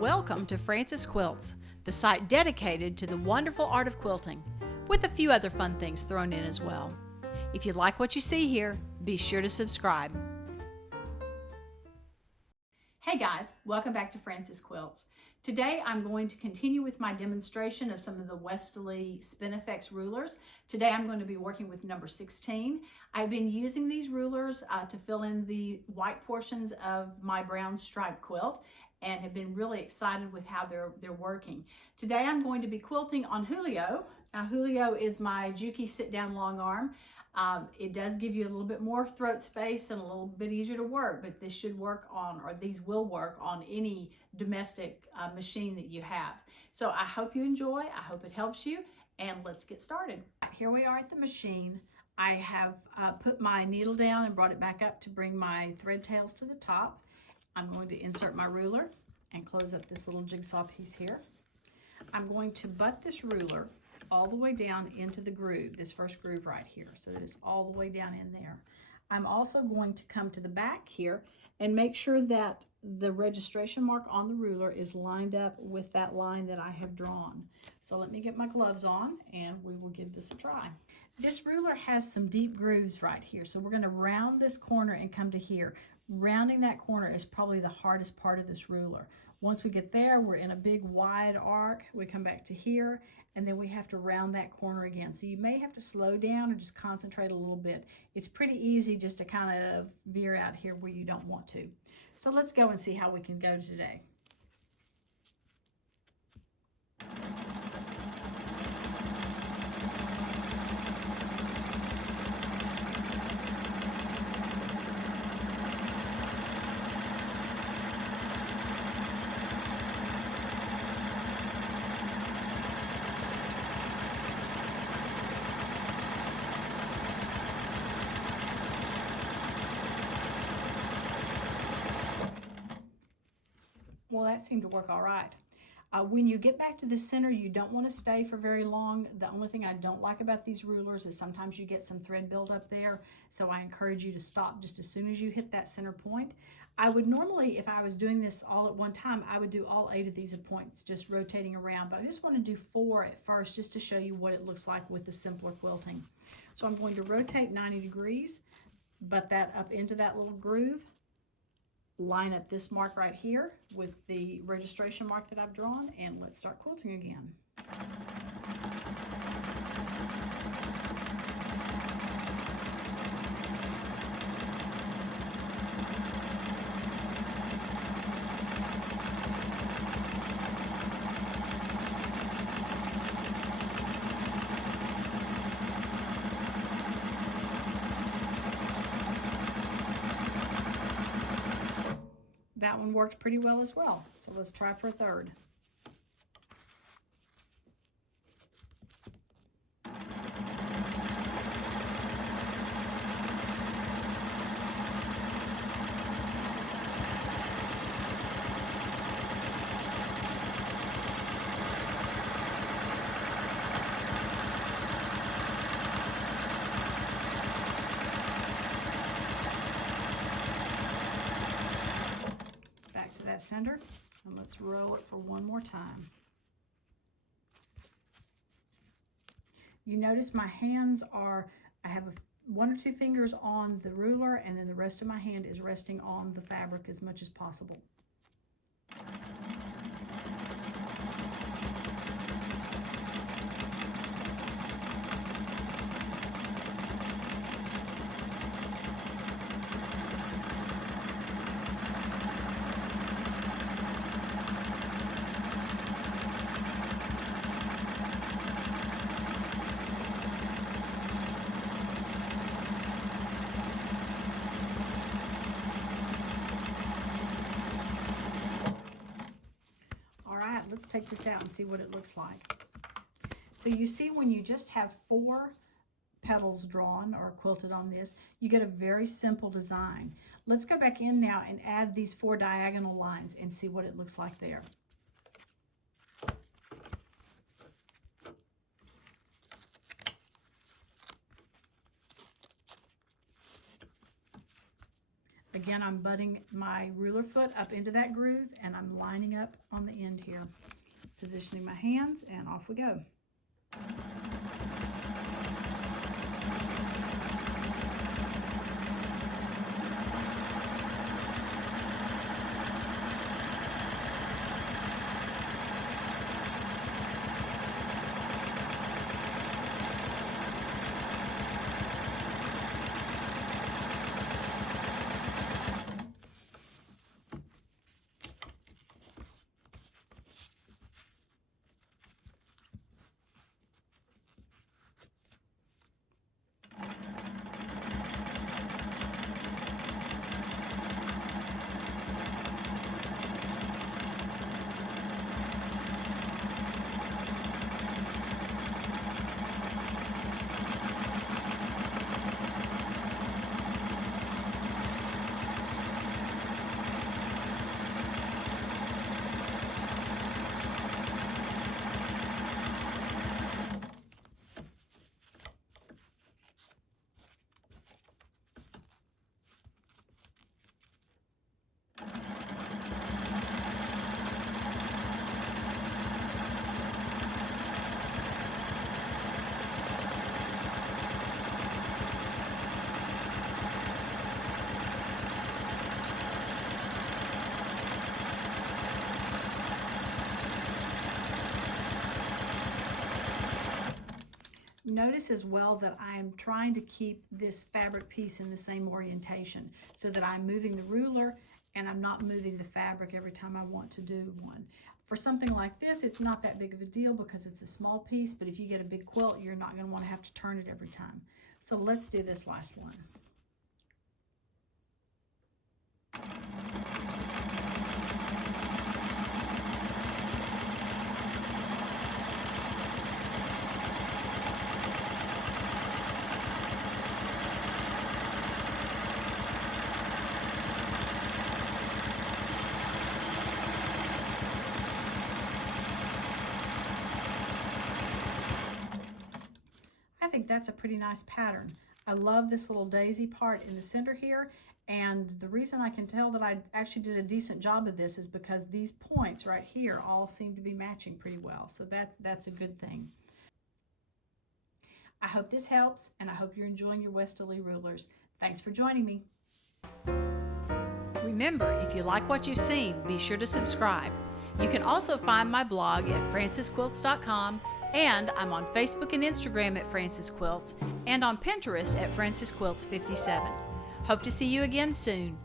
Welcome to Frances Quilts, the site dedicated to the wonderful art of quilting, with a few other fun things thrown in as well. If you like what you see here, be sure to subscribe. Hey guys, welcome back to Frances Quilts. Today I'm going to continue with my demonstration of some of the Westalee Spin-E-Fex rulers. Today I'm going to be working with number 16. I've been using these rulers to fill in the white portions of my brown striped quilt and have been really excited with how they're working. Today I'm going to be quilting on Julio. Now Julio is my Juki sit-down long arm. It does give you a little bit more throat space and a little bit easier to work, but this should work on, or these will work on any domestic machine that you have. So I hope you enjoy, I hope it helps you, and let's get started. Here we are at the machine. I have put my needle down and brought it back up to bring my thread tails to the top. I'm going to insert my ruler and close up this little jigsaw piece here. I'm going to butt this ruler all the way down into the groove, this first groove right here, so that it's all the way down in there. I'm also going to come to the back here and make sure that the registration mark on the ruler is lined up with that line that I have drawn. So let me get my gloves on and we will give this a try. This ruler has some deep grooves right here, so we're going to round this corner and come to here. Rounding that corner is probably the hardest part of this ruler. Once we get there, we're in a big wide arc. We come back to here, and then we have to round that corner again. So you may have to slow down or just concentrate a little bit. It's pretty easy just to kind of veer out here where you don't want to. So let's go and see how we can go today. Well, that seemed to work all right. When you get back to the center, you don't want to stay for very long. The only thing I don't like about these rulers is sometimes you get some thread buildup there. So I encourage you to stop just as soon as you hit that center point. I would normally, if I was doing this all at one time, I would do all 8 of these points, just rotating around. But I just want to do 4 at first, just to show you what it looks like with the simpler quilting. So I'm going to rotate 90 degrees, butt that up into that little groove. Line up this mark right here with the registration mark that I've drawn, and let's start quilting again. That one worked pretty well as well. So let's try for a third. To that center, and let's roll it for one more time. You notice my hands are, I have 1 or 2 fingers on the ruler, and then the rest of my hand is resting on the fabric as much as possible. Let's take this out and see what it looks like. So you see, when you just have 4 petals drawn or quilted on this, you get a very simple design. Let's go back in now and add these 4 diagonal lines and see what it looks like there. Again, I'm butting my ruler foot up into that groove, and I'm lining up on the end here, positioning my hands, and off we go. Notice as well that I'm trying to keep this fabric piece in the same orientation so that I'm moving the ruler and I'm not moving the fabric every time I want to do one. For something like this, it's not that big of a deal because it's a small piece, but if you get a big quilt, you're not going to want to have to turn it every time. So let's do this last one. I think that's a pretty nice pattern. I love this little daisy part in the center here, and the reason I can tell that I actually did a decent job of this is because these points right here all seem to be matching pretty well, so that's a good thing. I hope this helps, and I hope you're enjoying your Westalee rulers. Thanks for joining me. Remember, if you like what you've seen, be sure to subscribe. You can also find my blog at francesquilts.com, and I'm on Facebook and Instagram at Frances Quilts, and on Pinterest at Frances Quilts 57. Hope to see you again soon.